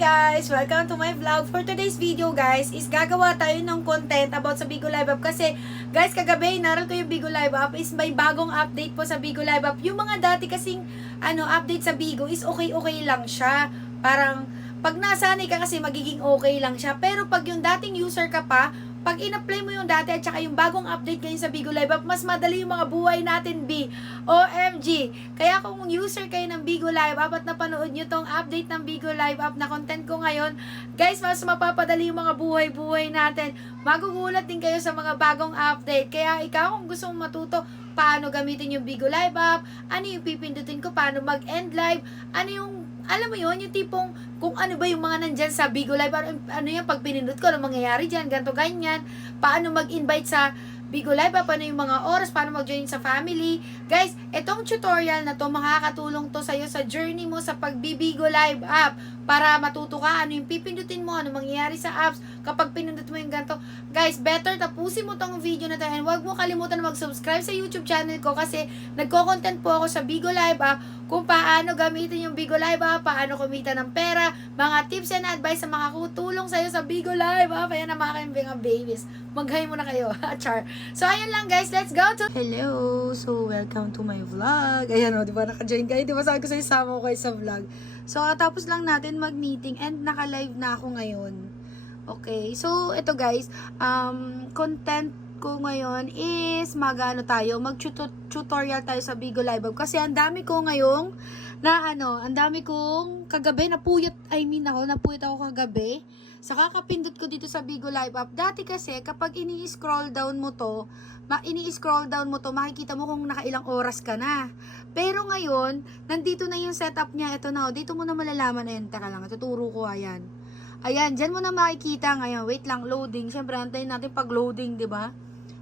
guys! Welcome to my vlog. For today's video guys, is gagawa tayo ng content about sa Bigo Live App. Kasi guys, kagabi, naral ko yung Bigo Live App is may bagong update po sa Bigo Live App. Yung mga dati kasing update sa Bigo is okay lang siya. Parang pag nasanay ka kasi magiging okay lang siya. Pero pag yung dating user ka pa, pag in-apply mo yung dati at saka yung bagong update ngayon sa Bigo Live App, mas madali yung mga buhay natin, B. OMG! Kaya kung user kayo ng Bigo Live App at napanood nyo tong update ng Bigo Live App na content ko ngayon, guys, mas mapapadali yung mga buhay-buhay natin. Magugulat din kayo sa mga bagong update. Kaya ikaw, kung gusto mong matuto, paano gamitin yung Bigo Live App, ano yung pipindutin ko, paano mag-end live, ano yung alam mo yun, yung tipong kung ano ba yung mga nandyan sa Bigo Live, ano yung pag pinindot ko, ano mangyayari dyan, ganto ganyan, paano mag-invite sa Bigo Live, paano yung mga oras, paano mag-join sa family. Guys, itong tutorial na to, makakatulong to sa'yo sa journey mo sa pag-Bigo Live App para matuto ka, ano yung pipindutin mo, ano mangyayari sa apps kapag pinindot mo yung ganto. Guys, better tapusin mo tong video na to and huwag mo kalimutan na mag-subscribe sa YouTube channel ko kasi nagko-content po ako sa Bigo Live App kung paano gamitin yung Bigo Live App, paano kumita ng pera, mga tips and advice na makakutulong sa'yo sa Bigo Live App. Ayan na mga babies. Mag-hi muna kayo. Char. So, ayun lang guys. Let's go to... Hello! So, welcome to my vlog. Ayan o, di ba naka-join kayo? Di ba sabi ko sa'yo, sama ko kayo sa vlog. So, tapos lang natin mag-meeting and naka-live na ako ngayon. Okay. So, ito guys, content ko ngayon is mag-tutorial tayo sa Bigo Live App kasi ang dami ko ngayong ang dami kong kagabi napuyat ako kagabi sa kakapindot ko dito sa Bigo Live App. Dati kasi kapag ini-scroll down mo to, makikita mo kung nakailang oras ka na. Pero ngayon, nandito na yung setup niya. Ito na, dito mo na malalaman. Ayan, teka lang, tuturo ko, ayan. Ayan, dyan mo na makikita ngayon. Wait lang, loading. Siyempre, antayin natin pag loading, di ba?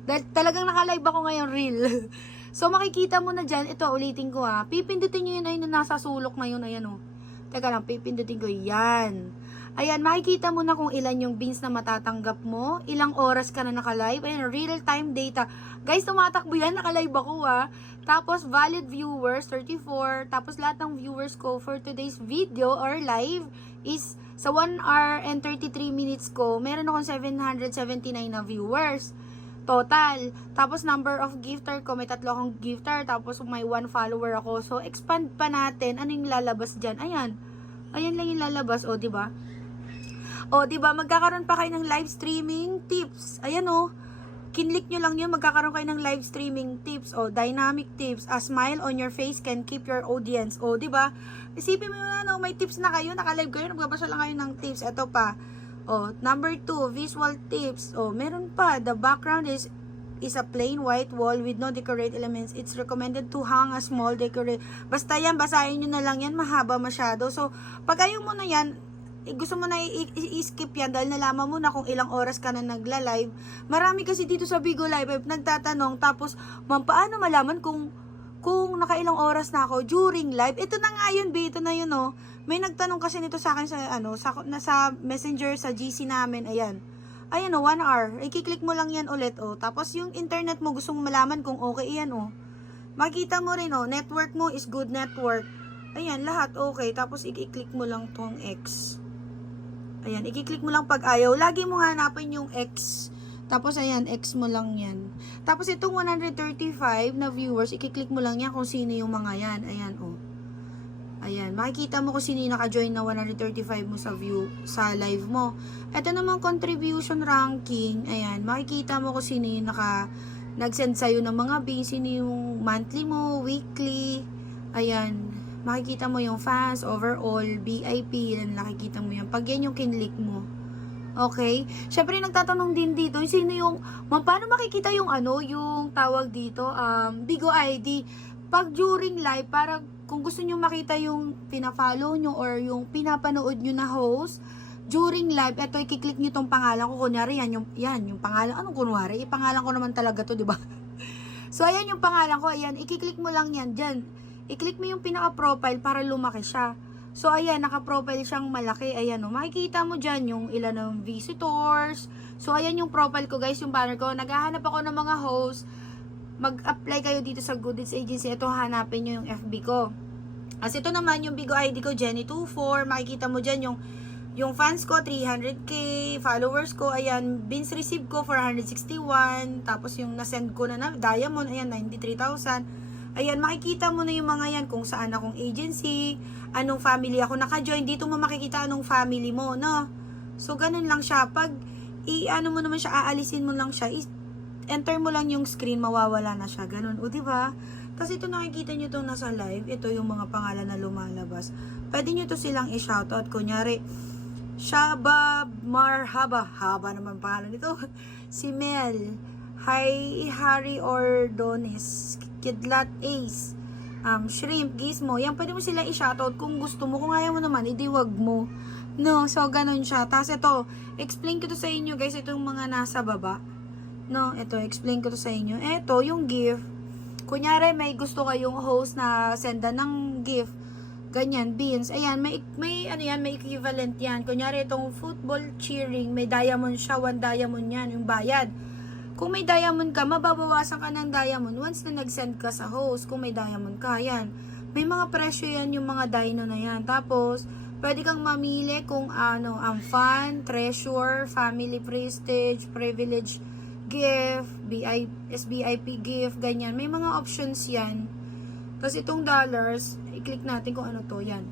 Dahil talagang naka-live ako ngayon, real. So, makikita mo na dyan. Ito, ulitin ko ha. Pipindutin nyo yun ayun na nasa sulok na yun. Ayan o. Teka lang, pipindutin ko. Yan. Ayan, makikita mo na kung ilan yung beans na matatanggap mo. Ilang oras ka na naka-live. Ayan, real-time data. Guys, tumatakbo yan. Naka-live ako ha. Tapos, valid viewers, 34. Tapos, lahat ng viewers ko for today's video or live is sa 1 hour and 33 minutes ko. Meron akong 779 na viewers. Total. Tapos, number of gifter ko, may 3 akong gifter. Tapos, may 1 follower ako. So, expand pa natin. Ano yung lalabas dyan? Ayan. Ayan lang yung lalabas. O, diba? O, diba? Magkakaroon pa kayo ng live streaming tips. Ayan, o. Kinlik nyo lang yun. Magkakaroon kayo ng live streaming tips. O, dynamic tips. A smile on your face can keep your audience. O, diba? Isipin mo na, may tips na kayo. Naka-live kayo. Nagbabasa lang kayo ng tips. Ito pa. Oh, number 2, visual tips. Oh, meron pa. The background is a plain white wall with no decorate elements. It's recommended to hang a small decorate. Basta yan, basahin nyo na lang yan. Mahaba masyado. So, pag ayaw mo na yan, gusto mo na i-skip yan dahil nalaman mo na kung ilang oras ka na nagla-live. Marami kasi dito sa Bigo Live nagtatanong. Tapos, ma'am, paano malaman kung nakailang oras na ako during live? Ito na nga yun, B. Ito na yun, oh. May nagtanong kasi nito sa akin sa Messenger, sa GC namin. Ayan. Ayan, oh, 1 hour. I-click mo lang yan ulit, oh. Tapos, yung internet mo, gusto mong malaman kung okay yan, oh. Makita mo rin, oh. Network mo is good network. Ayan, lahat okay. Tapos, i-click mo lang tong X. Ayan, i-click mo lang pag ayaw. Lagi mo hanapin yung X. Tapos, ayan, X mo lang yan. Tapos, itong 135 na viewers, i-click mo lang yan kung sino yung mga yan. Ayan, oh. Ayan, makikita mo kung sino yung naka-join na 135 mo sa live mo. Ito naman, contribution ranking. Ayan, makikita mo kung sino yung nag-send sa'yo ng mga bins, sino yung monthly mo, weekly. Ayan, makikita mo yung fans, overall, VIP, yan, nakikita mo yan. Pag yan yung kinlik mo. Okay? Syempre, nagtatanong din dito, sino yung, paano makikita yung yung tawag dito, Bigo ID. Pag during live, para kung gusto nyo makita yung pina-follow nyo or yung pinapanood nyo na host, during live, eto, i-click nyo tong pangalan ko. Kunyari, yan yung pangalan. Anong kunwari? Pangalan ko naman talaga to, di ba? So, ayan yung pangalan ko. Ayan, i-click mo lang yan dyan. I-click mo yung pinaka-profile para lumaki siya. So, ayan, naka-profile siyang malaki. Ayan, oh, makikita mo dyan yung ilan ng visitors. So, ayan yung profile ko, guys, yung banner ko. Naghahanap ako ng mga host. Mag-apply kayo dito sa Gooddeeds Agency. Ito, hanapin nyo yung FB ko. As ito naman, yung Bigo ID ko, Jenny24. Makikita mo dyan Yung fans ko, 300k. Followers ko, ayan, bins receive ko, 461. Tapos yung nasend ko na diamond, ayan, 93,000. Ayan, makikita mo na yung mga yan kung saan akong agency, anong family ako naka-join. Dito mo makikita anong family mo, no? So, ganun lang siya. Pag ano mo naman siya, aalisin mo lang siya, enter mo lang yung screen, mawawala na siya. Ganun. O, diba? Tapos ito nakikita nyo itong nasa live. Ito yung mga pangalan na lumalabas. Pwede nyo to silang i-shoutout. Kunyari, Shabab Marhaba. Haba naman pangalan nito. Si Mel. Hi, Harry Ordones. Kidlat Ace. Shrimp, Gizmo. Yan, pwede mo sila i-shoutout kung gusto mo. Kung ayaw mo naman, edi wag mo. No, so ganun siya. Tapos ito, explain ko to sa inyo guys. Itong mga nasa baba. No, ito, explain ko to sa inyo. Ito, yung gift. Kunyari, may gusto kayong host na senda ng gift. Ganyan, beans. Ayan, may ano yan, may equivalent yan. Kunyari, itong football cheering, may diamond siya, 1 diamond yan, yung bayad. Kung may diamond ka, mababawasan ka ng diamond once na nag-send ka sa host. Kung may diamond ka, yan. May mga presyo yan, yung mga dino na yan. Tapos, pwede kang mamili kung ano, ang fun, treasure, family prestige, privilege, gift, SBIP gift, ganyan. May mga options yan. Tapos itong dollars, i-click natin kung ano to, yan.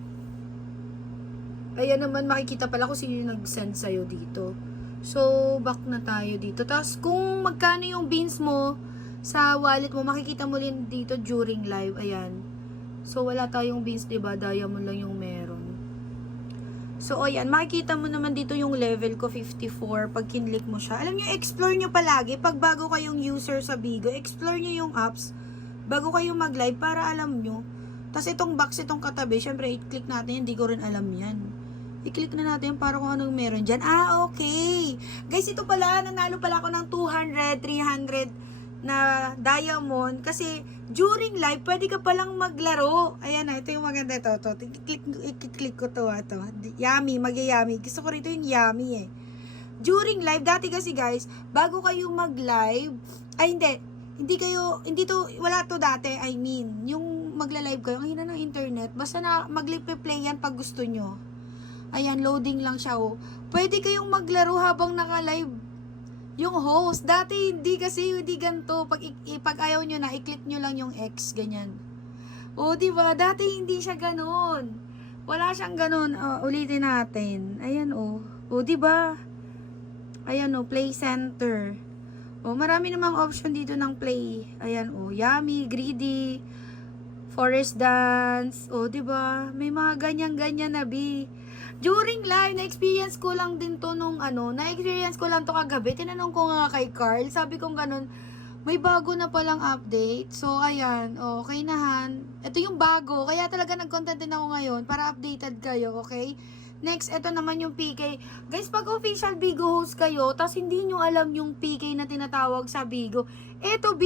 Ayan naman, makikita pala kung sino yung nag-send sa'yo dito. So, back na tayo dito. Tapos, kung magkano yung beans mo sa wallet mo, makikita mo rin dito during live. Ayan. So, wala tayong beans, diba? Diamond lang yung meron. So, ayan, makikita mo naman dito yung level ko, 54, pag kinlik mo siya. Alam nyo, explore nyo palagi, pag bago kayong user sa Bigo, explore nyo yung apps, bago kayong mag-live, para alam nyo. Tapos itong box, itong katabi, syempre, i-click natin, hindi ko rin alam yan. I-click na natin para kung anong meron dyan. Ah, okay. Guys, ito pala, nanalo pala ako ng 200, 300 na diamond. Kasi, during live, pwede ka palang maglaro. Ayan na, ito yung maganda ito. I-click ko to. Yummy, mag-yummy. Gusto ko rito yung yummy eh. During live, dati kasi guys, bago kayo mag-live, ay hindi to, wala to dati, I mean, yung magla-live kayo, ang hina ng internet, basta na mag-play yan pag gusto nyo. Ayan, loading lang siya oh. Pwede kayong maglaro habang naka-live yung host. Dati hindi kasi, hindi ganito. Pag ayaw nyo na, i-click nyo lang yung X, ganyan. O, diba? Dati hindi siya ganon. Wala siyang ganon. Ulitin natin. Ayan, o. O, diba? Ayan, o. Play center. O, marami namang option dito ng play. Ayan, o. Yummy, greedy, forest dance. O, diba? May mga ganyan-ganyan na, bi. During live, na-experience ko lang din to nung na-experience ko lang to kagabi. Tinanong ko nga kay Carl, sabi kong ganun, may bago na palang update. So, ayan, okay na han. Ito yung bago, kaya talaga nag-content din ako ngayon para updated kayo, okay? Next, ito naman yung PK. Guys, pag official Bigo host kayo, tas hindi nyo alam yung PK na tinatawag sa Bigo, eto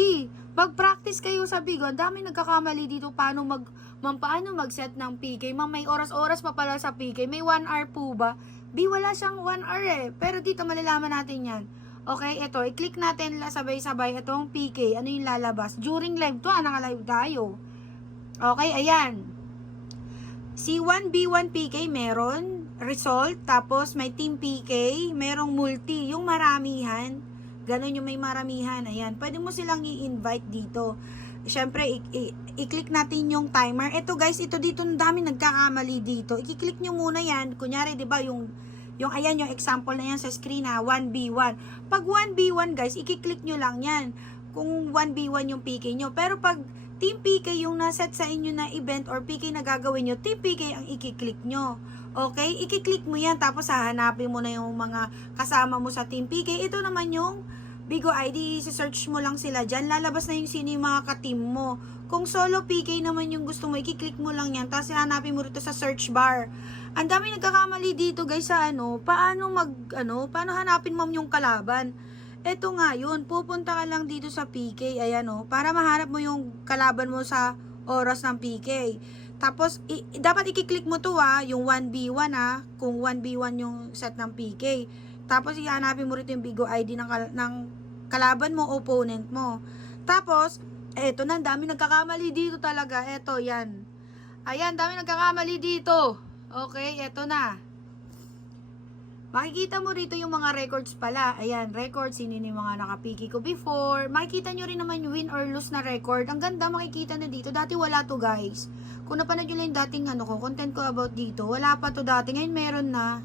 mag-practice kayo sa Bigo. Ang dami nagkakamali dito paano mag-set ng PK. May oras-oras pa pala sa PK. May 1 hour po ba? Wala siyang 1 hour eh. Pero dito malalaman natin yan. Okay, ito. I-click natin sabay-sabay itong PK. Ano yung lalabas? During live to, naka-live tayo. Okay, ayan. Si 1v1 PK meron. Result. Tapos may team PK. Merong multi. Yung maramihan. Ganon yung may maramihan. Ayan. Pwede mo silang i-invite dito. Siyempre, i-click natin yung timer. Ito guys, ito dito, ang dami nagkakamali dito. I-click nyo muna yan. Kunyari, di ba, yung ayan, yung example na yan sa screen ha, 1v1. Pag 1v1 guys, i-click nyo lang yan. Kung 1v1 yung PK nyo. Pero pag Team PK yung naset sa inyo na event or PK na gagawin nyo, Team PK ang i-click nyo. Okay? I-click mo yan, tapos hahanapin mo na yung mga kasama mo sa Team PK. Ito naman yung Bigo ID, search mo lang sila dyan. Lalabas na yung sino yung mga ka-team mo. Kung solo PK naman yung gusto mo, i-click mo lang yan. Tapos hanapin mo rito sa search bar. Ang dami nagkakamali dito guys sa paano hanapin mo yung kalaban. Eto nga yun, pupunta ka lang dito sa PK, ayan para mahanap mo yung kalaban mo sa oras ng PK. Tapos, dapat i-click mo to yung 1v1 kung 1v1 yung set ng PK. Tapos, ihanapin mo rito yung Bigo ID ng kalaban mo, opponent mo. Tapos, eto na, dami nagkakamali dito talaga. Eto, yan. Ayan, dami nagkakamali dito. Okay, eto na. Makikita mo rito yung mga records pala. Ayan, records, sino yung mga nakapiki ko before. Makikita nyo rin naman yung win or lose na record. Ang ganda makikita na dito. Dati wala to guys. Kung napanood nyo lang yung dating content ko about dito, wala pa to dati. Ngayon meron na.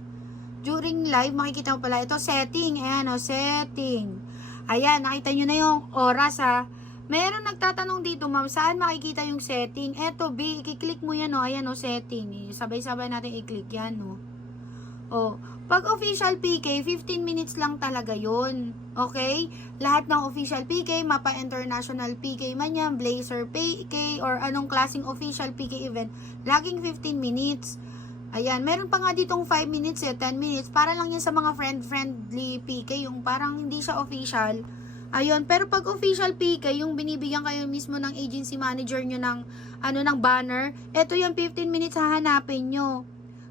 During live, makikita mo pala. Ito, setting. Ayan o, setting. Ayan, nakita nyo na yung oras ha. Meron nagtatanong dito, ma'am, saan makikita yung setting? Eto, B, i-click mo yan o. Ayan o, setting. Sabay-sabay natin i-click yan o. O, pag official PK, 15 minutes lang talaga yun. Okay? Lahat ng official PK, Mapa International PK man yan, Blazer PK, or anong klaseng official PK event, laging 15 minutes. Ayan, meron pa nga ditong 5 minutes 10 minutes, para lang yan sa mga friendly PK, yung parang hindi siya official. Ayun, pero pag official PK, yung binibigyan kayo mismo ng agency manager nyo ng banner, eto yung 15 minutes hahanapin nyo.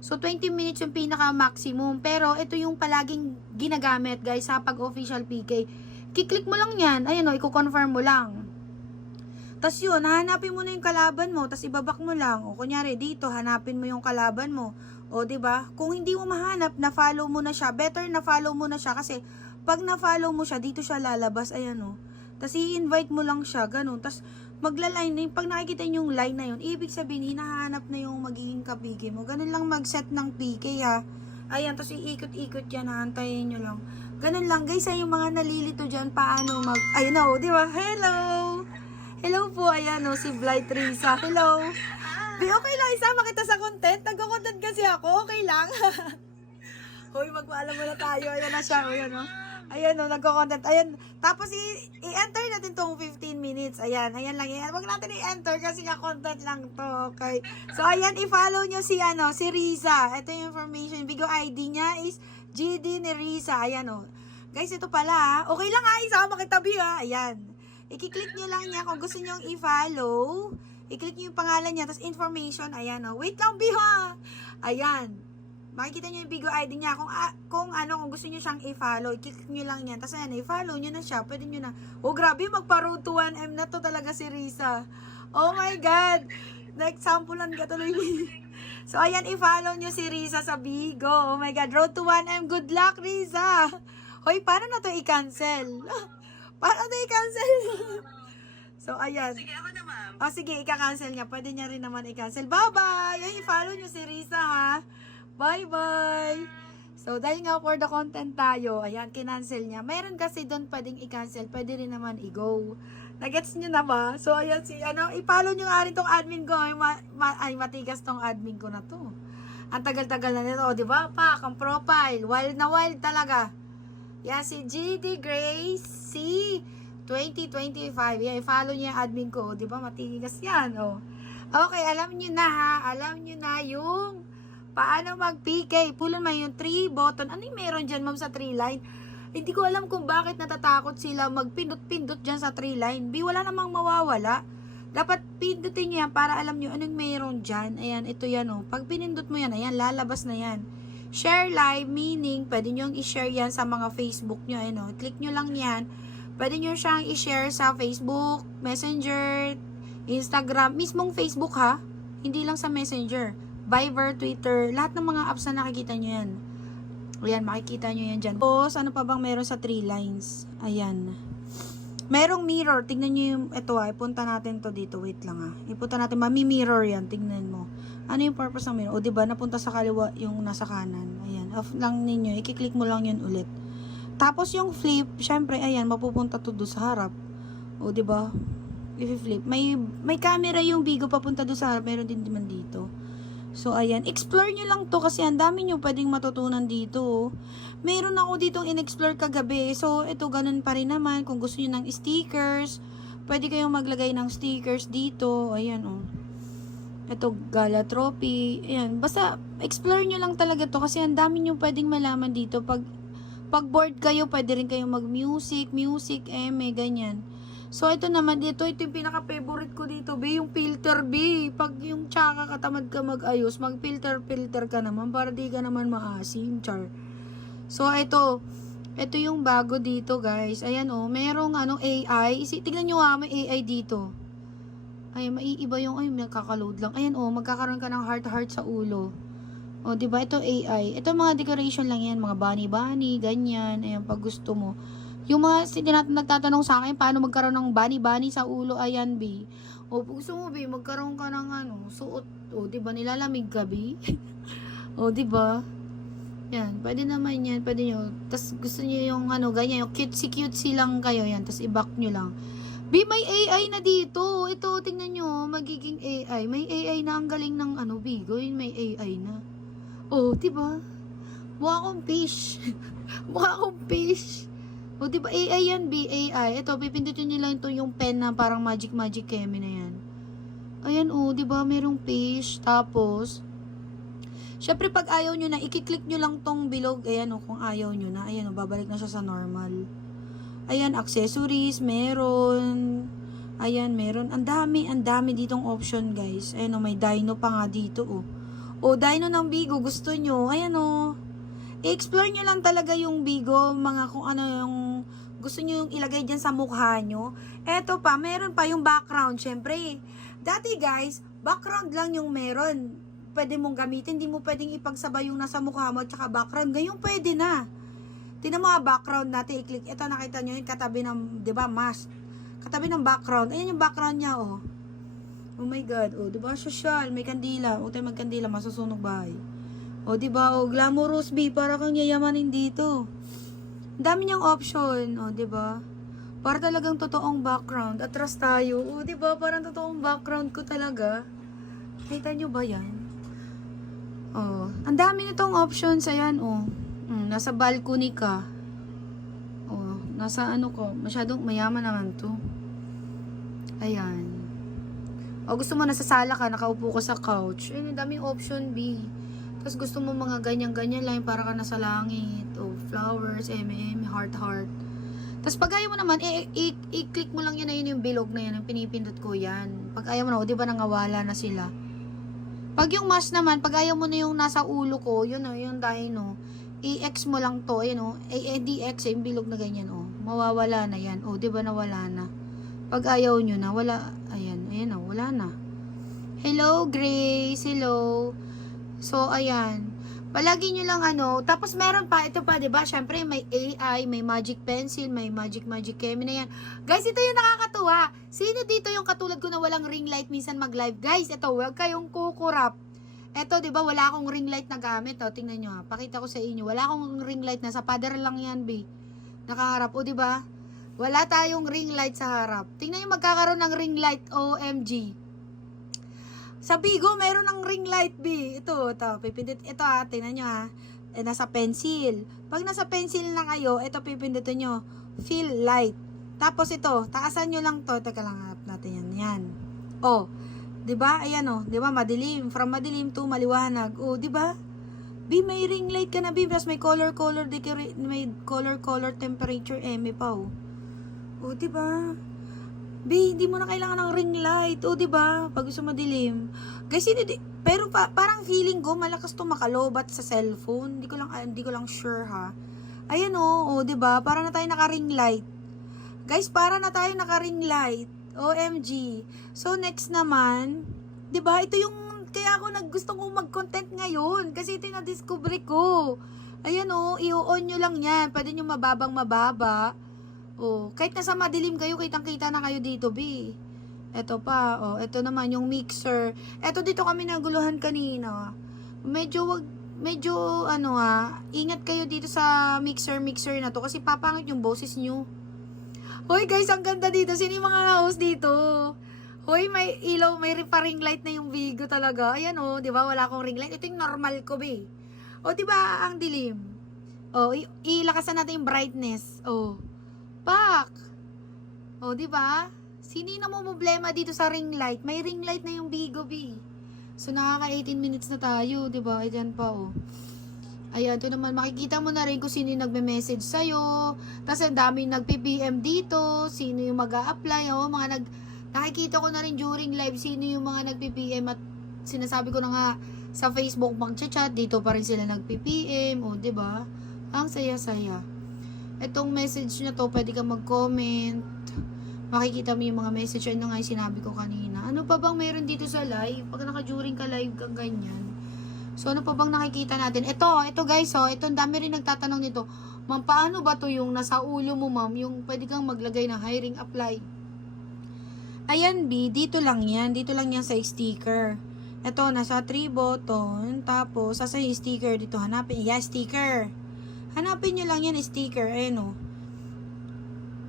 So, 20 minutes yung pinaka-maximum. Pero, ito yung palaging ginagamit, guys, sa pag-official PK. Kiklik mo lang yan. Ayan o, i-confirm mo lang. Tapos yun, hanapin mo na yung kalaban mo. Tapos, ibabak mo lang. O, kunyari, dito, hanapin mo yung kalaban mo. O, diba? Kung hindi mo mahanap, na-follow mo na siya. Better na-follow mo na siya. Kasi, pag na-follow mo siya, dito siya lalabas. Ayan o. Tapos, i-invite mo lang siya. Ganun. Tapos, magla-line na yung, pag nakikita nyo yung line na yun, ibig sabihin, hinahanap na yung magiging kapiki mo. Ganun lang mag-set ng PK ha. Ayan, tapos iikot-ikot yan, antayin nyo lang. Ganun lang, guys, yung mga nalilito dyan, paano ayun o, di ba? Hello! Hello po, ayan o, si Blight Risa. Hello! Di, okay lang, isama kita sa content. Nagko-content kasi ako, okay lang. Hoy, magpaalam muna tayo. Ayan na siya, ayan o. Ayan o, nagko-content. Ayan. Tapos, i-enter natin tong 15 minutes. Ayan, ayan lang. Ayan. Huwag natin i-enter kasi content lang to. Okay. So, ayan, i-follow nyo si Riza. Ito yung information. Bigo ID niya is GD ni Riza. Ayan o. Guys, ito pala. Okay lang ha. Isama kitabi ha. Ayan. I-click nyo lang niya kung gusto nyo i-follow. I-click nyo yung pangalan niya. Tapos, information. Ayan o. Wait lang, Biha. Ayan. Makikita nyo yung Bigo ID niya. Kung gusto nyo siyang i-follow, i-click nyo lang yan. Tapos ayan, i-follow nyo na siya. Pwede nyo na. Oh, grabe, magpa-road to 1M na to talaga si Risa. Oh my God. Na-examplean ka tuloy. So, ayan, i-follow nyo si Risa sa Bigo. Oh my God, road to 1M. Good luck, Risa. Hoy, paano na to i-cancel? Paano to i-cancel? So, ayan. Sige, ako na, ma'am. Oh, sige, ika-cancel niya. Pwede niya rin naman i-cancel. Bye-bye! Ayan, i-follow nyo si Risa, ha? Bye-bye! So, dahil nga for the content tayo, ayan, kinancel niya. Meron kasi doon pwedeng i-cancel, pwede rin naman i-go. Nagets niyo na ba? So, ayan, i-follow niyo nga rin tong admin ko. Ay, matigas tong admin ko na to. Ang tagal-tagal na nito, di ba? Pak, ang profile. Wild na wild talaga. Yeah, si GD Grace C. 2025. Yeah, i-follow niya yung admin ko. Di ba? Matigas yan, oh. Okay, alam niyo na ha. Alam niyo na yung paano mag-PK. Pulan mo yung 3 button. Ano yung meron dyan, ma'am, sa 3 line? Hindi ko alam kung bakit natatakot sila magpindot-pindot dyan sa 3 line. Wala namang mawawala. Dapat pindutin nyo yan para alam nyo anong meron dyan. Ayan, ito yan o. Pag pinindot mo yan, ayan, lalabas na yan. Share live, meaning, pwede nyo i-share yan sa mga Facebook nyo. Ayan o, click nyo lang yan. Pwede nyo siyang i-share sa Facebook, Messenger, Instagram, mismong Facebook ha. Hindi lang sa Messenger. Viber, Twitter, lahat ng mga apps na nakikita nyo yan. Ayan, makikita nyo yan dyan. Tapos, ano pa bang meron sa 3 lines? Ayan. Merong mirror. Tingnan nyo yung, ito ipunta natin to dito. Wait lang ipunta natin, mami-mirror yan. Tingnan mo. Ano yung purpose ng mirror? O, diba, napunta sa kaliwa yung nasa kanan. Ayan, off lang ninyo. I-click mo lang yun ulit. Tapos, yung flip, syempre, ayan, mapupunta to doon sa harap. O, diba? I-flip. May camera yung Bigo papunta doon sa harap. Meron din naman dito. So, ayan. Explore nyo lang to kasi ang dami nyo pwedeng matutunan dito. Meron ako ditong in-explore kagabi. So, ito ganun pa rin naman. Kung gusto nyo ng stickers, pwede kayong maglagay ng stickers dito. Ayan, oh. Ito, Gala Trophy. Ayan. Basta, explore nyo lang talaga to kasi ang dami nyo pwedeng malaman dito. Pag bored kayo, pwede rin kayong mag-music, ganyan. So, ito naman, ito yung pinaka-favorite ko dito, B, yung filter, B. Pag yung tsaka katamad ka mag-ayos, mag-filter ka naman, para di ka naman maasim, char. So, ito yung bago dito, guys. Ayan, oh, merong, AI. Tignan nyo may AI dito. Ay, maiiba yung, nagkaka-load lang. Ayan, oh, magkakaroon ka ng heart sa ulo. O, di ba? Ito AI. Ito mga decoration lang yan. Mga bunny-bunny, ganyan. Ayan, pag gusto mo. Yung mga nagtatanong sa akin, paano magkaroon ng bunny-bunny sa ulo? Ayan, B. O, gusto mo, B, magkaroon ka ng suot. O, di ba? Nilalamig ka, B? O, di ba? Yan, pwede naman yan. Pwede nyo. Tapos, gusto nyo yung ganyan. Yung cutesy-cutesy lang kayo. Yan, tapos i-back nyo lang. B, may AI na dito. Ito, tingnan nyo. Magiging AI. May AI na ang galing ng B. Gawin, may AI na. Oh, diba? Mukha akong fish. Mukha akong fish. Oh, diba? AI yan, B. AI. Ito, pipindutin nyo lang ito yung pen na parang magic kemi na yan. Ayan, oh, diba? Merong fish. Tapos, syempre, pag ayaw nyo na, ikiklik nyo lang tong bilog. Ayan, oh, kung ayaw nyo na. Ayan, oh, babalik na siya sa normal. Ayan, accessories, meron. Ayan, meron. Ang dami ditong option, guys. Ayan, oh, may dino pa nga dito, oh. O, dino ng Bigo, gusto nyo. Ayan, oh. I-explore nyo lang talaga yung Bigo, mga kung ano yung gusto nyo yung ilagay dyan sa mukha nyo. Eto pa, meron pa yung background, syempre. Dati, guys, background lang yung meron. Pwede mong gamitin, hindi mo pwedeng ipagsabay yung nasa mukha mo at saka background. Ngayon, pwede na. Tingnan mo background natin, i-click. Ito, nakita nyo yung katabi ng, di ba, mask. Katabi ng background. Ayan yung background niya, oh. Oh my God, oh, di ba, social, may kandila. Huwag tayo magkandila, masusunog bahay. Oh, di ba, oh, glamorous, B, para kang yayamanin dito. Ang dami niyang option, oh, di ba? Para talagang totoong background. Atras tayo, oh, di ba, parang totoong background ko talaga. Kita nyo ba yan? Oh, ang dami nitong options, ayan, oh. Nasa balcony ka. Oh, nasa ko, masyadong mayaman naman to. Ayan. O gusto mo nasa sala ka, nakaupo ka sa couch. Ayun, daming option, B. Tapos gusto mo mga ganyan-ganyan lang, para ka nasa langit. O flowers, heart. Tapos pag ayaw mo naman, i-click mo lang yun na yun yung bilog na yan, yung pinipindot ko yan. Pag ayaw mo na, o diba nangawala na sila. Pag yung mask naman, pag ayaw mo na yung nasa ulo ko, yun o, yung dino, i-X mo lang to, ayun o, ADX, yung bilog na ganyan o. Mawawala na yan. O, diba nawala na. Pag ayaw nyo na, wala, ayan na, wala na. Hello, Grace, hello. So, ayan. Palagi nyo lang tapos meron pa, ito pa, diba? Syempre, may AI, may magic pencil, may magic kemi na yan. Guys, ito yung nakakatuwa. Sino dito yung katulad ko na walang ring light minsan mag-live? Guys, ito, huwag kayong kukurap. Ito, diba, wala akong ring light na gamit. O, tingnan nyo ha, pakita ko sa inyo. Wala akong ring light na, sa pader lang yan, B. Nakaharap, o, diba? Wala tayong ring light sa harap. Tingnan nyo magkakaroon ng ring light. OMG. Sa Bigo, meron ng ring light, B. Ito. Pipindot. Ito ha. Tingnan nyo ha. Nasa pencil. Pag nasa pencil na kayo, ito pipindutin nyo. Fill light. Tapos ito. Taasan nyo lang to. Teka lang, hanap natin yan. Yan. O. Diba? Ayan o. Diba? Madilim. From madilim to maliwanag. O. Diba? B, may ring light ka na, B. Plus may color, may color, temperature, may pa o. O, diba? B, hindi mo na kailangan ng ring light. O, diba? Pag gusto madilim. Guys, pero parang feeling ko, malakas to makalobat sa cellphone. Hindi ko lang sure, ha. Ayan, o, diba? Para na tayo naka-ring light. Guys, para na tayo naka-ring light. OMG. So, next naman, diba? Ito yung, kaya ako gusto kong mag-content ngayon. Kasi ito yung na-discover ko. Ayan, i-on nyo lang yan. Pwede nyo mababa. Oh, kahit nasa madilim kayo, kitang-kita na kayo dito, B. Ito pa, ito naman yung mixer. Ito dito kami naguluhan kanina. Medyo ingat kayo dito sa mixer na to kasi papangit yung boses nyo. Hoy guys, ang ganda dito. Sino yung mga host dito? Hoy, may ilaw, may ring light na yung Bigo talaga. Ayan di ba? Wala akong ring light. Ito yung normal ko, B. Di ba ang dilim? Ilakasan natin yung brightness. Pak. Di ba? Sino na mo problema dito sa ring light? May ring light na yung Bigo, B. So, nakaka 18 minutes na tayo, di ba? Ayan pa, Ayan, ito naman, makikita mo na rin kung sino yung nagme-message sa'yo. Tapos, ang daming nagpi-PM dito. Sino yung mag-a-apply, nakikita ko na rin during live sino yung mga nagpi-PM at sinasabi ko na nga sa Facebook mag-chat, dito pa rin sila nagpi-PM, di ba? Ang saya-saya. Itong message na to, pwede ka mag-comment. Makikita mo yung mga message. Ano nga yung sinabi ko kanina. Ano pa bang meron dito sa live? Pag naka-during ka live kang ganyan. So, ano pa bang nakikita natin? Ito guys, oh, ito, ang dami rin nagtatanong nito. Ma'am, paano ba to yung nasa ulo mo, ma'am? Yung pwede kang maglagay ng hiring apply. Ayan, B, dito lang yan. Dito lang yan sa sticker. Ito, nasa 3 button. Tapos, sa yung sticker dito. Hanapin. Yeah, sticker. Hanapin nyo lang yan, sticker. Ayan, oh.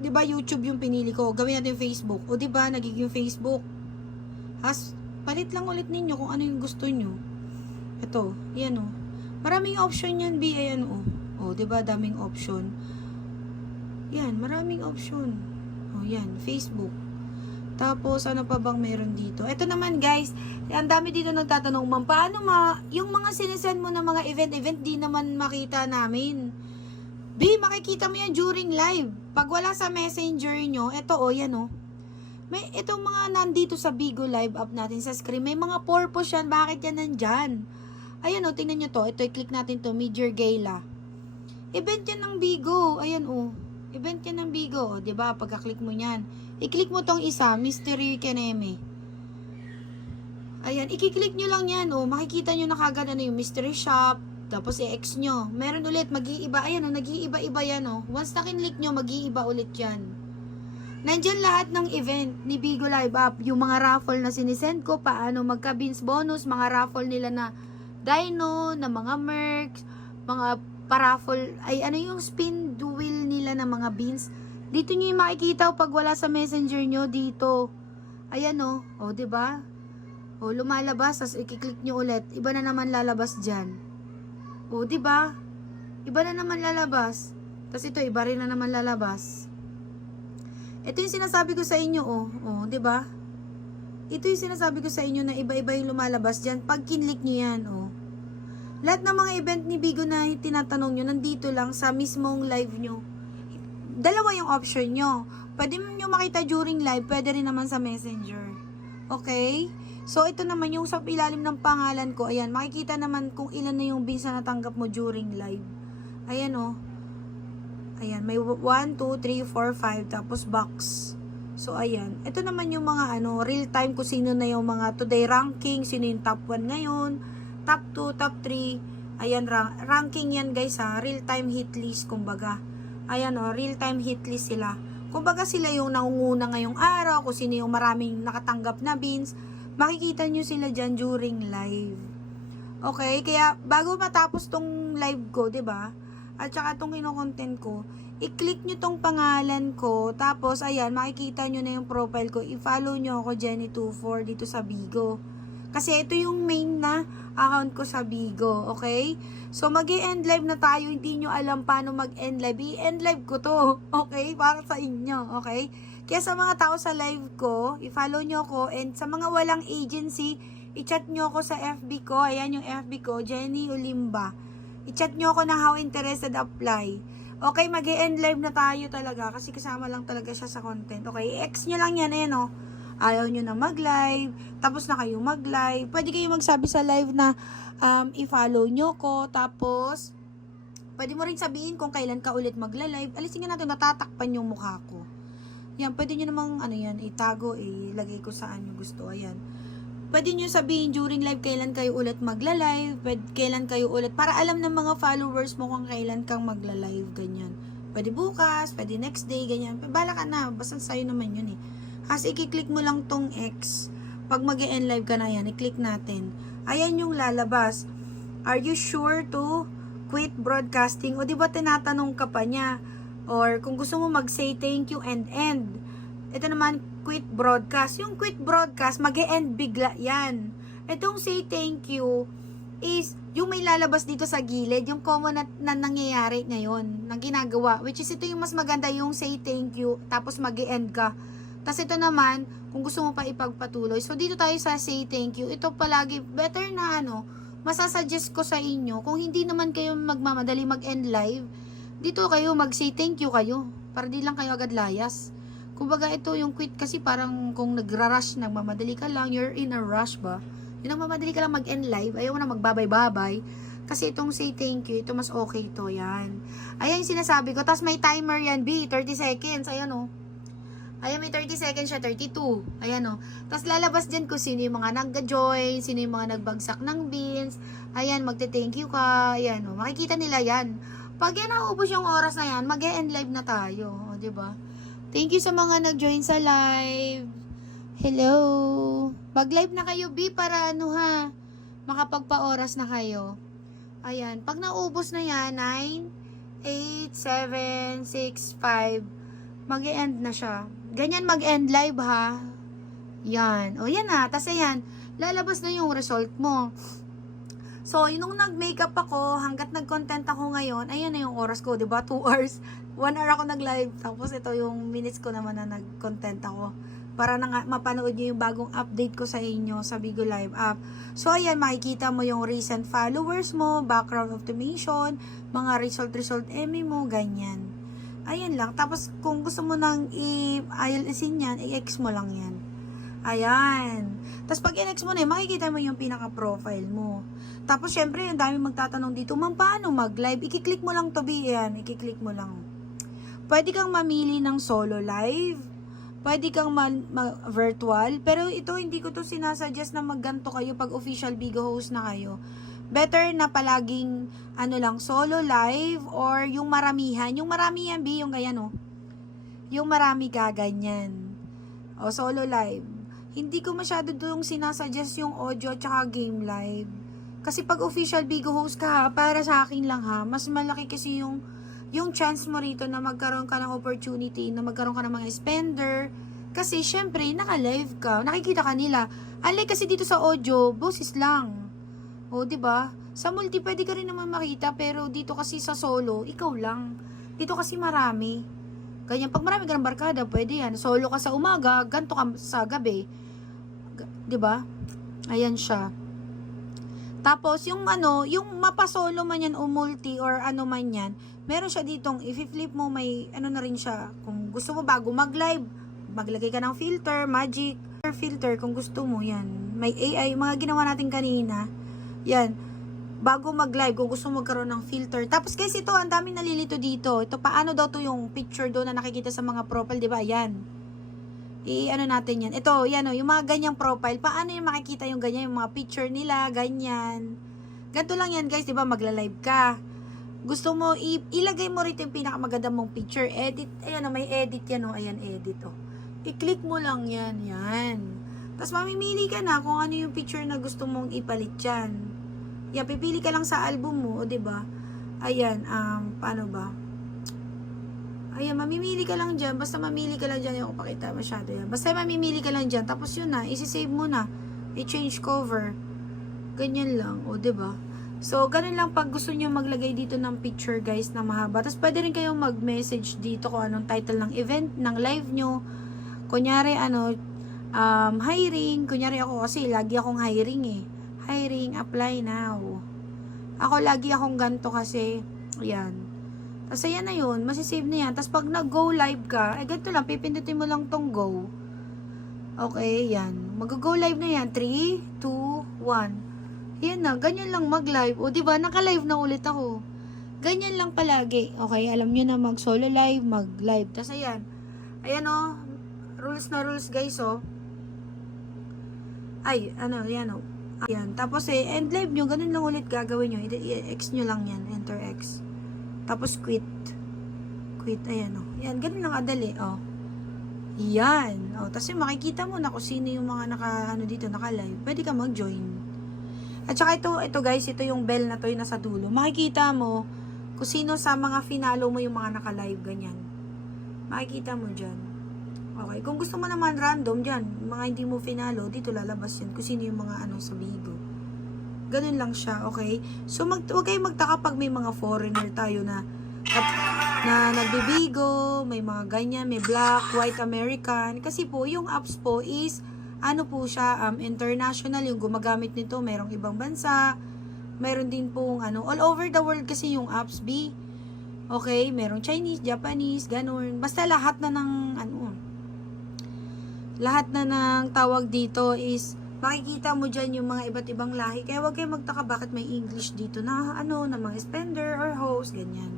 Diba, YouTube yung pinili ko. Gawin natin Facebook. O, diba, nagiging Facebook. Palit lang ulit ninyo kung ano yung gusto nyo. Ito, yan o. Maraming option yan, B. Ayan o. O, diba, daming option. Yan, maraming option. O, yan, Facebook. Tapos, ano pa bang meron dito? Ito naman, guys. Ang dami dito nagtatanong, ma'am, paano yung mga sinesend mo na mga event, di naman makita namin. B, makikita mo yan during live. Pag wala sa messenger nyo, ito o, yan o. May itong mga nandito sa Bigo Live app natin sa screen, may mga purpose yan. Bakit yan nandyan? Ayan o, tingnan nyo to. Ito, i-click natin to, Major Gala. Event yan ng Bigo. Ayan o. Event yan ng Bigo. O, diba? Pagka-click mo yan. I-click mo tong isa, Mystery Keneme. Ayan, i-click nyo lang yan o. Makikita nyo na kagad ano yung Mystery Shop. Tapos i-X nyo. Meron ulit, mag-iiba. Ayan o, nag-iiba-iba yan o. Once na kinlik nyo, mag-iiba ulit yan. Nandyan lahat ng event ni Bigo Live App. Yung mga raffle na sinisend ko, paano magka-beans bonus, mga raffle nila na Dino, na mga Mercs, mga paraffle, ay ano yung spin wheel nila na mga beans. Dito nyo yung makikita pag wala sa messenger nyo, dito. Ayan o, o diba? O lumalabas, tas i-click nyo ulit, iba na naman lalabas dyan. O diba? Iba na naman lalabas. Tas ito, iba rin na naman lalabas. Ito yung sinasabi ko sa inyo, oh. Oh, 'di ba? Ito yung sinasabi ko sa inyo na iba-iba yung lumalabas diyan pag kinlik niyo 'yan, oh. Lahat ng mga event ni Bigo na tinatanong niyo nandito lang sa mismong live niyo. Dalawa yung option niyo. Pwede niyo makita during live, pwede rin naman sa Messenger. Okay? So ito naman yung sa ilalim ng pangalan ko. Ayan, makikita naman kung ilan na yung beans na natanggap mo during live. Ayan, oh. Ayan, may 1, 2, 3, 4, 5, tapos box. So, ayan. Ito naman yung mga real time kung sino na yung mga today ranking, sino yung top 1 ngayon, top 2, top 3. Ayan, ranking yan guys ha. Real time hit list, kumbaga. Ayan o, real time hit list sila. Kumbaga sila yung nangunguna ngayong araw, kung sino yung maraming nakatanggap na beans. Makikita nyo sila dyan during live. Okay, kaya bago matapos tong live ko, 'di ba? At saka itong kino-content ko, i-click nyo tong pangalan ko, tapos ayan, makikita nyo na yung profile ko, i-follow nyo ako, Jenny24, dito sa Bigo. Kasi ito yung main na account ko sa Bigo, okay? So, mag-e-end live na tayo, hindi nyo alam paano mag-end live, i-end live ko to, okay? Para sa inyo, okay? Kaya sa mga tao sa live ko, i-follow nyo ako, and sa mga walang agency, i-chat nyo ako sa FB ko, ayan yung FB ko, Jenny Olimba. I-chat nyo ako na how interested apply. Okay, mag-e-end live na tayo talaga kasi kasama lang talaga siya sa content. Okay, i-X nyo lang yan, ayan o. Ayaw nyo na mag-live, tapos na kayo mag-live. Pwede kayo magsabi sa live na i-follow nyo ko, tapos pwede mo rin sabihin kung kailan ka ulit magla-live. Alisin nga natin, natatakpan yung mukha ko. Yan, pwede nyo namang itago, ilagay ko saan nyo gusto. Ayan. Pwede nyo sabihin during live kailan kayo ulit magla-live, kailan kayo ulit, para alam ng mga followers mo kung kailan kang magla-live, ganyan. Pwede bukas, pwede next day, ganyan. Bala ka na, basta sa'yo naman yun eh. Kasi i-click mo lang tong X. Pag mag-e-end live ka na yan, i-click natin. Ayan yung lalabas. Are you sure to quit broadcasting? O diba tinatanong ka pa niya? Or kung gusto mo mag-say thank you and end. Ito naman, quit broadcast. Yung quit broadcast, mag-e-end bigla yan. Itong say thank you is yung may lalabas dito sa gilid, yung common na nangyayari ngayon, na ginagawa. Which is ito yung mas maganda, yung say thank you, tapos mag-e-end ka. Tapos ito naman, kung gusto mo pa ipagpatuloy. So dito tayo sa say thank you. Ito palagi, better na masasuggest ko sa inyo, kung hindi naman kayo magmamadali mag-end live, dito kayo mag-say thank you kayo. Para di lang kayo agad layas. Kumbaga ito yung quit kasi parang kung nagra-rush, nagmamadali ka lang, you're in a rush ba? Yung nagmamadali ka lang mag-end live, ayaw mo na magbabay-babay. Kasi itong say thank you, ito mas okay to, yan. Ayan yung sinasabi ko. Tapos may timer yan, B, 30 seconds. Ayan o. Ayan, may 30 seconds siya, 32. Ayan, oh. Tapos lalabas dyan kung sino yung mga nag-join, sino yung mga nagbagsak ng beans. Ayan, magte-thank you ka. Ayan, oh. Makikita nila yan. Pag yan naubos yung oras na yan, mag-e-end live na tayo. O, diba? Thank you sa mga nag-join sa live. Hello. Mag-live na kayo, B, para ano ha, makapagpa-oras na kayo. Ayan, pag naubos na yan, 9, 8, 7, 6, 5, mag-e-end na siya. Ganyan mag-end live ha. Yan. O yan na. Tapos ayan, lalabas na yung result mo. So, nung nag-makeup ako, hanggat nag-content ako ngayon, ayan na yung oras ko, diba? 2 hours. 1 hour ako nag-live. Tapos ito yung minutes ko naman na nag-content ako. Para na mapanood nyo yung bagong update ko sa inyo sa Bigo Live app. So, ayan, makikita mo yung recent followers mo, background automation, mga result emi mo, ganyan. Ayan lang. Tapos, kung gusto mo nang i-ILSin yan, i-X mo lang yan. Ayan. Tapos, pag i-X mo na yan, makikita mo yung pinaka-profile mo. Tapos, syempre, yung dami magtatanong dito, ma'am, paano mag-live? I-click mo lang to, B. Ayan, i-click mo lang. Pwede kang mamili ng solo live. Pwede kang virtual. Pero ito, hindi ko to sinasuggest na magganto kayo pag official Bigo host na kayo. Better na palaging solo live or yung maramihan. Yung maramihan, B, yung ganyan, oh. Yung marami ka, ganyan. O, solo live. Hindi ko masyado yung sinasuggest yung audio tsaka game live. Kasi pag official Bigo host ka, para sa akin lang ha, mas malaki kasi yung chance mo rito na magkaroon ka ng opportunity, na magkaroon ka ng mga spender. Kasi, syempre, naka-live ka, nakikita ka nila. Unlike kasi dito sa audio, boses lang. O, diba? Sa multi, pwede ka rin naman makita, pero dito kasi sa solo, ikaw lang. Dito kasi marami. Ganyan, pag marami ka ng barkada, pwede yan. Solo ka sa umaga, ganto ka sa gabi. Diba? Ayan siya. Tapos, yung mapasolo man yan o multi or ano man yan, meron siya ditong, i-flip mo, may na rin siya. Kung gusto mo bago mag-live, maglagay ka ng filter, magic, filter, kung gusto mo, yan. May AI, mga ginawa natin kanina. Yan. Bago mag-live, kung gusto mo magkaroon ng filter. Tapos guys, ito, ang daming nalilito dito. Ito, paano daw to yung picture doon na nakikita sa mga profile, di ba? Yan. Natin yan. Ito, yan o, yung mga ganyang profile. Paano yung makikita yung ganyan, yung mga picture nila, ganyan. Ganito lang yan, guys, di ba? Magla-live ka. Gusto mo, ilagay mo rito yung pinakamaganda mong picture. Edit, ayan o, may edit yan o. Ayan, edit o. I-click mo lang yan, yan. Tapos mamimili ka na kung ano yung picture na gusto mong ipalit dyan. Yan, pipili ka lang sa album mo, o diba? Ayan, paano ba? Ayan, mamimili ka lang dyan. Basta mamili ka lang dyan. Yung pakita masyado yan. Basta mamimili ka lang dyan. Tapos yun na, isi-save mo na. I-change cover. Ganyan lang, o diba? So, ganun lang pag gusto nyo maglagay dito ng picture, guys, na mahaba. Tapos pwede rin kayong mag-message dito kung anong title ng event, ng live nyo. Kunyari, hiring. Kunyari ako kasi, lagi akong hiring eh. Hiring, apply now. Ako, lagi akong ganto kasi, ayan. Tapos, ayan na yun. Masisave na yan. Tapos, pag nag-go live ka, ganito lang, pipindutin mo lang tong go. Okay, yan. Mag-go live na yan. 3, 2, 1. Yan na, ganyan lang mag-live. O, diba, naka-live na ulit ako. Ganyan lang palagi. Okay, alam nyo na mag-solo live, mag-live. Tapos, ayan. Ayan o. Rules na rules, guys, oh. Ay, yan, oh. Ayan. Tapos, end live nyo, ganun lang ulit gagawin nyo. I-X nyo lang yan. Enter X. Tapos, quit. Quit, ayan, oh. Yan, ganun lang kadali, oh. Yan. Oh, tapos makikita mo na kung sino yung mga dito, naka-live. Pwede ka mag-join. At saka ito guys, ito yung bell na to yung nasa dulo. Makikita mo kung sino sa mga finalo mo yung mga naka-live, ganyan. Makikita mo dyan. Okay, kung gusto mo naman random dyan, mga hindi mo finalo, dito lalabas yan kung sino yung mga sa Bigo. Ganun lang siya, okay? So, huwag kayong magtaka pag may mga foreigner tayo na nagbibigo, may mga ganyan, may black, white American. Kasi po, yung apps po is, po siya, international, yung gumagamit nito, merong ibang bansa, meron din pong, all over the world kasi yung apps, B. Okay, merong Chinese, Japanese, ganun. Basta lahat na ng, lahat na ng tawag dito is, makikita mo dyan yung mga iba't ibang lahi. Kaya huwag kayong magtaka bakit may English dito na, na mga spender or host, ganyan.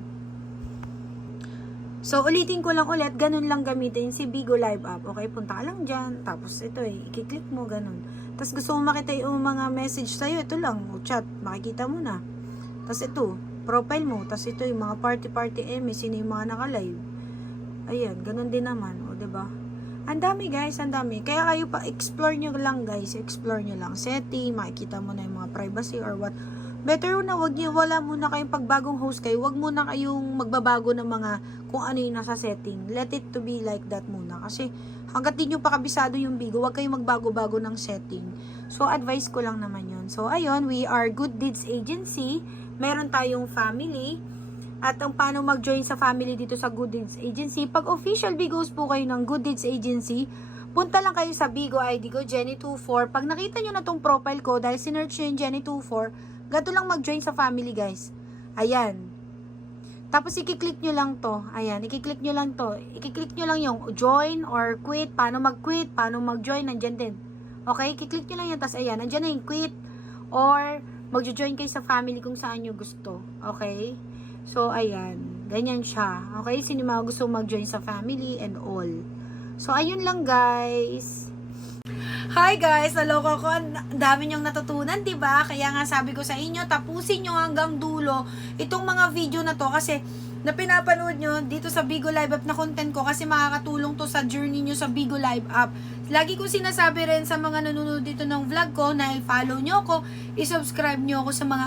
So, ulitin ko lang ulit, ganun lang gamitin si Bigo Live app. Okay, punta ka lang dyan. Tapos, ito i-click mo, ganun. Tapos, gusto mo makita yung mga message sa'yo, ito lang, o chat, makikita mo na. Tapos, ito, profile mo. Tapos, ito yung mga party-party sino yung mga naka-live. Ayan, ganun din naman, o, diba? Ang dami guys, ang dami. Kaya kayo pa, explore nyo lang guys. Explore nyo lang. Setting, makikita mo na yung mga privacy or what. Better na, wala muna kayong pagbagong host kayo. Wag muna kayong magbabago ng mga kung ano yung nasa setting. Let it to be like that muna. Kasi hanggat di nyo pa kabisado yung Bigo, wag kayong magbago-bago ng setting. So, advice ko lang naman yun. So, ayun, we are Good Deeds Agency. Meron tayong family. At ang paano mag-join sa family dito sa Good Deeds Agency. Pag official Bigos po kayo ng Good Deeds Agency, punta lang kayo sa Bigo ID ko, Jenny24. Pag nakita nyo na tong profile ko, dahil sinerch nyo yung Jenny24, gato lang mag-join sa family guys. Ayan. Tapos i-click nyo lang to. Ayan, i-click nyo lang to. I-click nyo lang yung join or quit. Paano mag-quit, paano mag-join, nandyan din. Okay, i-click nyo lang yan. Tapos ayan, nandyan na yung quit. Or mag-join kayo sa family kung saan nyo gusto. Okay? So, ayan. Ganyan siya. Okay? Sino mga gusto mag-join sa family and all. So, ayun lang guys. Hi guys! Naloko ko. Ang dami niyong natutunan, diba? Kaya nga sabi ko sa inyo, tapusin nyo hanggang dulo itong mga video na to kasi na pinapanood nyo dito sa Bigo Live app na content ko kasi makakatulong to sa journey nyo sa Bigo Live app. Lagi ko sinasabi rin sa mga nanonood dito ng vlog ko na i-follow nyo ako, i-subscribe nyo ako sa mga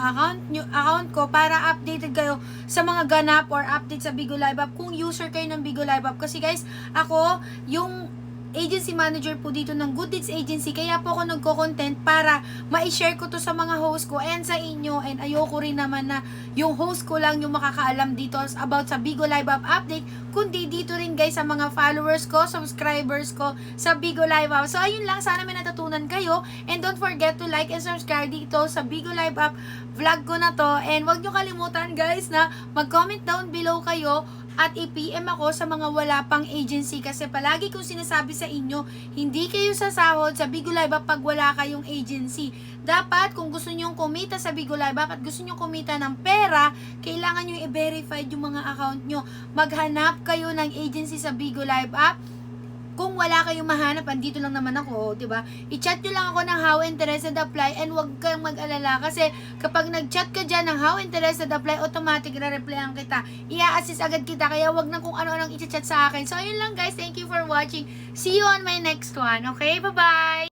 account ko para updated kayo sa mga ganap or update sa Bigo Live app kung user kayo ng Bigo Live app. Kasi guys, ako yung agency manager po dito ng Good Deeds Agency, kaya po ako nagko-content para ma-share ko to sa mga host ko and sa inyo, and ayoko rin naman na yung host ko lang yung makakaalam dito about sa Bigo Live App update, kundi dito rin guys sa mga followers ko, subscribers ko sa Bigo Live App. So ayun lang, sana may natutunan kayo, and don't forget to like and subscribe dito sa Bigo Live App vlog ko na to, and wag nyo kalimutan guys na mag-comment down below kayo at i-PM ako sa mga wala pang agency kasi palagi kong sinasabi sa inyo, hindi kayo sasahod sa Bigo Live App pag wala kayong agency. Dapat kung gusto nyo kumita sa Bigo Live App at gusto nyo kumita ng pera, kailangan nyo i-verify yung mga account nyo. Maghanap kayo ng agency sa Bigo Live App. Kung wala kayong mahanap, andito lang naman ako, diba? I-chat nyo lang ako ng how interested apply, and wag kang mag-alala kasi kapag nag-chat ka dyan ng how interested apply, automatic re-replyan kita. I-assist agad kita, kaya wag na kung ano-anong i-chat sa akin. So, ayun lang guys. Thank you for watching. See you on my next one. Okay? Bye-bye!